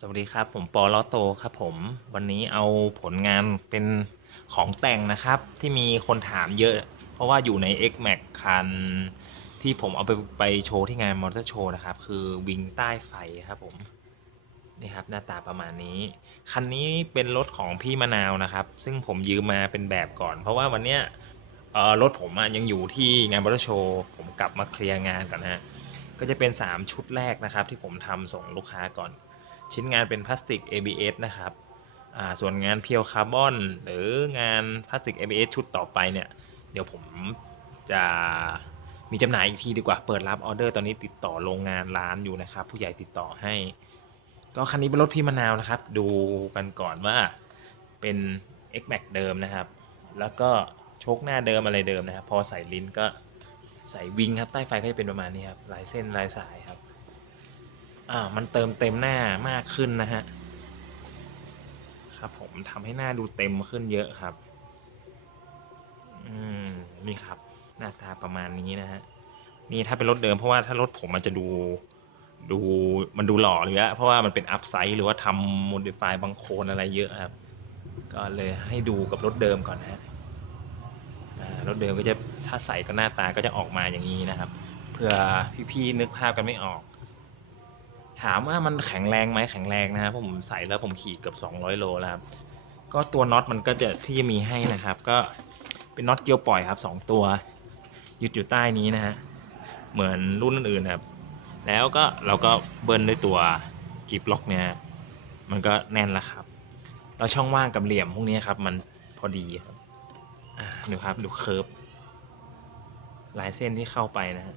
สวัสดีครับ ผมปอลอโตครับผมวันนี้เอาผลงานเป็นของแต่งนะครับ ที่มีคนถามเยอะ เพราะว่าอยู่ใน X Max คัน ที่ผมเอาไปไปโชว์ที่งานมอเตอร์โชว์นะครับ คือวิงใต้ไฟครับผม นี่ครับหน้าตาประมาณนี้ คันนี้เป็นรถของพี่มะนาวนะครับ ซึ่งผมยืมมาเป็นแบบก่อน เพราะว่าวันเนี้ยรถผมยังอยู่ที่งานมอเตอร์โชว์ผมกลับมาเคลียร์งานก่อนนะฮะก็จะเป็น 3 ชุดแรกนะครับ ที่ผมทำส่งลูกค้าก่อน ชิ้นงานเป็นพลาสติก ABS นะครับส่วนงานเพียวคาร์บอนหรืองานพลาสติก ABS ชุดต่อไปเนี่ย เดี๋ยวผมจะมีจำหน่ายอีกทีดีกว่าเปิดรับออเดอร์ตอนนี้ติดต่อโรงงานร้านอยู่นะครับ ผู้ใหญ่ติดต่อให้ ก็คันนี้เป็นรถพี่มะนาวนะครับ ดูกันก่อนว่าเป็น X Max เดิมนะครับ แล้วก็โชคหน้าเดิมอะไรเดิมนะครับ พอใส่ลิ้นก็ใส่วิงครับ ใต้ไฟก็จะเป็นประมาณนี้ครับลายเส้นลายสายครับ อ่ามันเติมเต็มหน้ามากขึ้นนะฮะครับผมทำให้หน้าดูเต็มขึ้นเยอะครับ อืมนี่ครับ หน้าตาประมาณนี้นะฮะนี่ถ้าเป็นรถเดิมเพราะว่าถ้ารถผมมันจะดูดูมันดูหล่อเลยอะเพราะว่ามันเป็นอัพไซด์หรือว่าทำโมดิฟายบางโคนอะไรเยอะครับ ก็เลยให้ดูกับรถเดิมก่อนนะฮะรถเดิมก็จะถ้าใส่ก็หน้าตาก็จะออกมาอย่างนี้นะครับ เพื่อพี่ๆนึกภาพกันไม่ออก ถามว่ามันแข็งแรงไหมแข็งแรงนะครับเพราะผมใส่แล้วผมขี่เกือบ200 โลแล้วครับก็ตัวน็อตมันก็จะที่จะมีให้นะครับ ก็เป็นน็อตเกียวปล่อยครับสองตัวยึดอยู่ใต้นี้นะฮะเหมือนรุ่นอื่นๆครับ แล้วก็เราก็เบิ้ลด้วยตัวกิฟล็อกเนี่ยมันก็แน่นแล้วครับแล้วช่องว่างกับเหลี่ยมพวกนี้ครับมันพอดีครับดูครับดูเคิร์ฟลายเส้นที่เข้าไปนะฮะ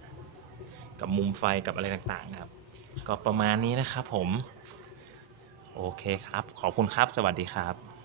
กับมุมไฟกับอะไรต่างๆนะครับ ก็ประมาณนี้นะครับผม โอเคครับ ขอบคุณครับ สวัสดีครับ